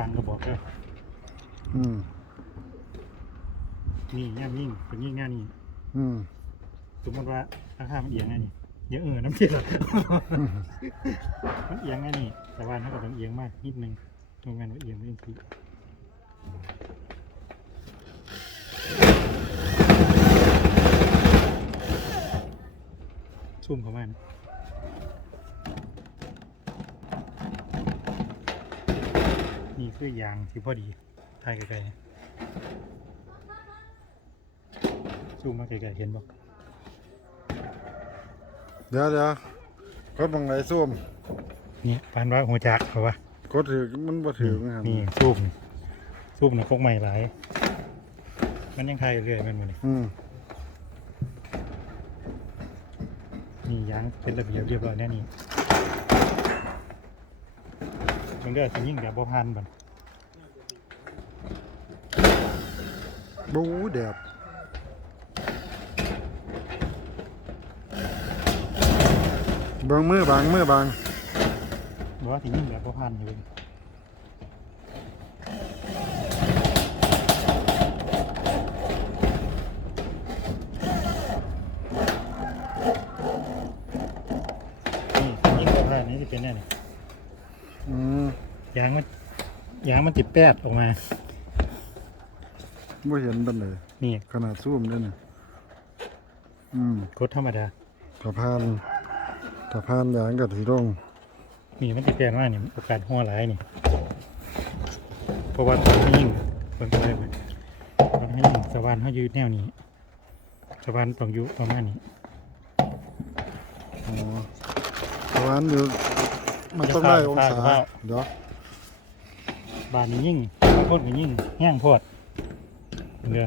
บังก็บอกเด้ออืมนี่ย่ามยิ่งเป็นยิ่งงานนี่อืมสมมติว่าราคามันเอียงไงนี่เยอะเออน้ำเทียนอืมมันเอียงไงนี่แต่ว่าถ้าเกิดมันเอียงมากนิดนึงตรงนั้นมันเอียงไม่เอียงทีซุ่มเข้ามานะ นี่คือยางที่พอดีถ่ายไกลๆนะซูมมาไกลๆเห็นบ่เดี๋ยวเดี๋ยวกดบังไหนส้วมนี่ปานว่าหัวจักเขาว่ากดถือมันบ่ถือมั้งครับนี่ซูบนี่ซูบหนึ่งพกใหม่หลาย มันยังไทยเรื่อยมันมันนี่อืมนี่ยางเป็นระเบียบเรียบร้อยแน่นี่มันเดือดสิยิ่งแบบบ่พันบัน บูแดดเบางมือบางมือบางบอกว่าสิยิ่งแบบบ่พันอยู่เลยนี่สิยิ่งบ่พันนี่จะเป็นแน่นี่อืมยางมันยางมันติดแปดออกมา บ่เห็นบันเลยนี่ขนาดส้วมด้วยนะอืมกดธรรมดาถ้าพานถ้าพานยางกับสีร่งนี่มันติดแปดมากนี่โอกาสหัวหลายนี่เพราะว่าตอนนี้ยิ่งคนก็เลยมันตอนนี้ยิ่งสวรรค์เขาอยู่แนวนี้สวรรค์ต้องอยู่ประมาณนี้อ๋อประมาณอยู่มันต้องได้องศาเดี๋ยวบานนี้ยิ่งโคตรก็ยิ่งแห้งโพด เรือ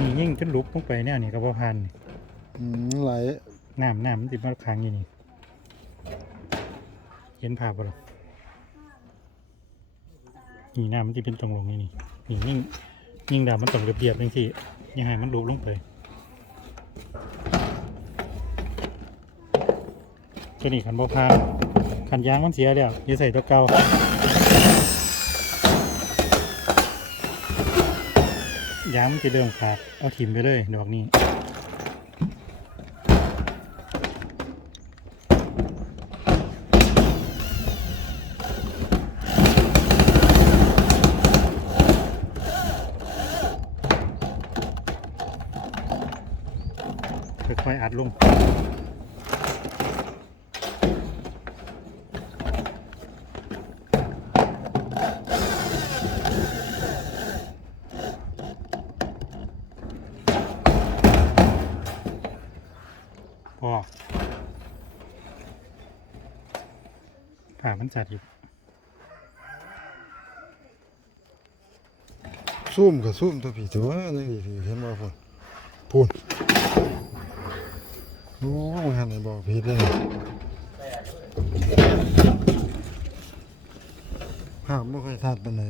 นี่ยิ่งจนลุกลงไปแนวนี่ก็พอพันนี่อืมไหลน้ำน้ำมันติดมาค้างอยู่นี่ เห็นภาพบ่ล่ะนี่น้ำมันจะเป็นตรงลงนี่นี่นี่ยิ่ง ยิ่งดำมันต้องเรียบๆจังสิยังไงมันลุกลงไปตัวนี้ขันบ่พานขันยางมันเสียแล้วอย่าใส่ตัวเก่ายางมันจะเริ่มขาดเอาถิ่มไปเลยดอกนี้ ค่อยๆอัดลงพอผ่ามันจัดอยู่ซุ่มกับซุ่มตัวผีตัวนี่เห็นบ่พุ่นพุ่น โอ้มันหันไหนบอกผิดเลยภาพไม่ค่อยทัดไปไหน